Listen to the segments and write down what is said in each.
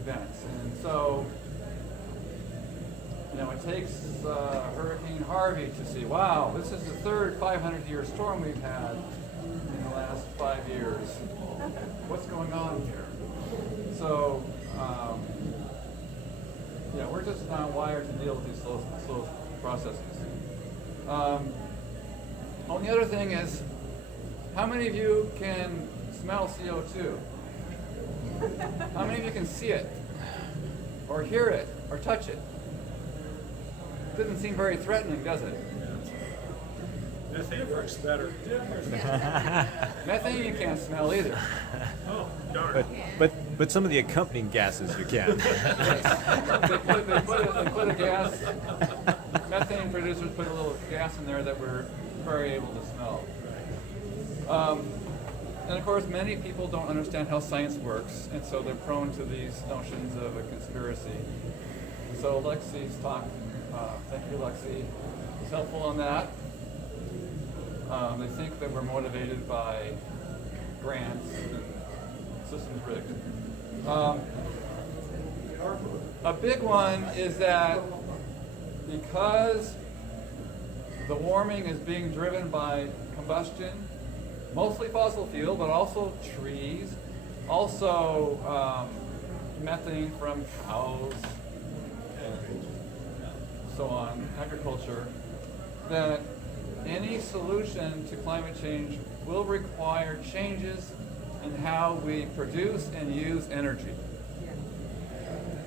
events. And so, it takes Hurricane Harvey to see, wow, this is the third 500-year storm we've had in the last 5 years. What's going on here? So, we're just not wired to deal with these slow processes. The other thing is, how many of you can smell CO2? How many of you can see it, or hear it, or touch it? Doesn't seem very threatening, does it? Methane works better. Methane you can't smell either. Oh, darn. But some of the accompanying gases you can. They put a gas. Methane producers put a little gas in there that we're very able to smell. And of course, many people don't understand how science works, and so they're prone to these notions of a conspiracy. So Lexi's talk, thank you, Lexi, is helpful on that. They think that we're motivated by grants and systems rigged. A big one is that because the warming is being driven by combustion, mostly fossil fuel, but also trees, also methane from cows, and so on, agriculture, that any solution to climate change will require changes in how we produce and use energy.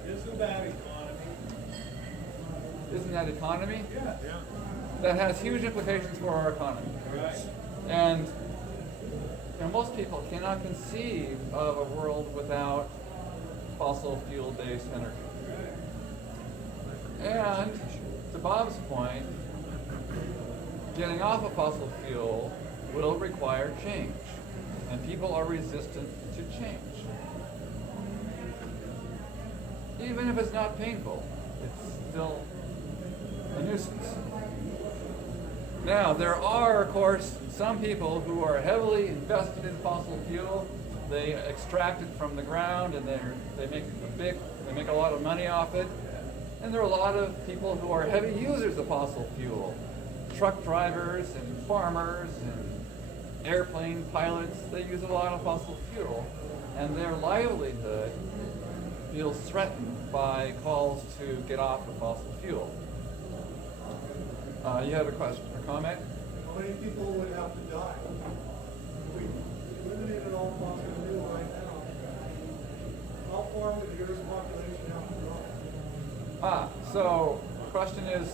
Isn't that economy? Isn't that economy? Yeah. That has huge implications for our economy. Right. And most people cannot conceive of a world without fossil fuel-based energy. And to Bob's point, getting off of fossil fuel will require change, and people are resistant to change. Even if it's not painful, it's still a nuisance. Now, there are, of course, some people who are heavily invested in fossil fuel. They extract it from the ground, and they make a lot of money off it. And there are a lot of people who are heavy users of fossil fuel. Truck drivers and farmers and airplane pilots, they use a lot of fossil fuel, and their livelihood feels threatened by calls to get off of fossil fuel. You have a question or comment? How many people would have to die? We eliminated all fossil fuel right now. How far would the Earth's population have to drop? So the question is,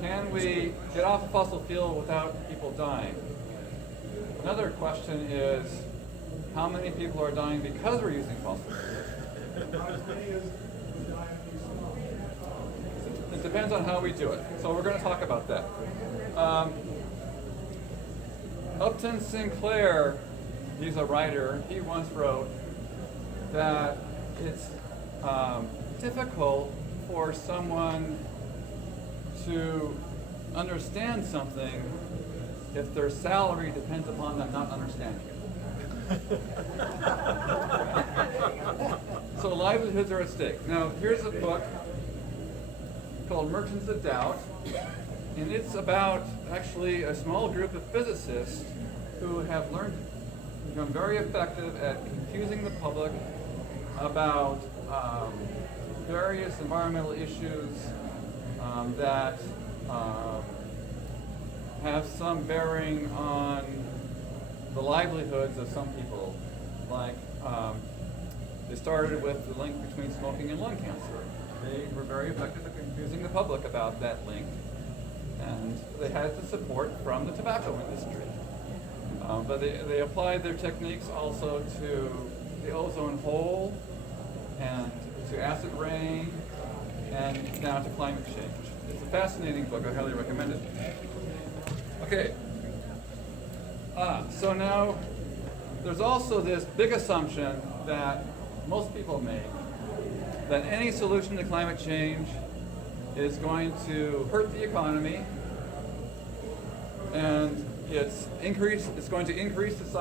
can we get off of fossil fuel without people dying? Another question is, how many people are dying because we're using fossil fuel? Not as many as would die if we smell. It depends on how we do it. So we're going to talk about that. Upton Sinclair, he's a writer, he once wrote that it's difficult for someone to understand something if their salary depends upon them not understanding it. So livelihoods are at stake. Now, here's a book called Merchants of Doubt, and it's about actually a small group of physicists who have become very effective at confusing the public about various environmental issues that have some bearing on the livelihoods of some people. Like, they started with the link between smoking and lung cancer. They were very effective at confusing the public about that link, and they had the support from the tobacco industry. But they applied their techniques also to the ozone hole, and to acid rain, and now to climate change. It's a fascinating book. I highly recommend it. Okay. So now there's also this big assumption that most people make, that any solution to climate change is going to hurt the economy, and it's going to increase the size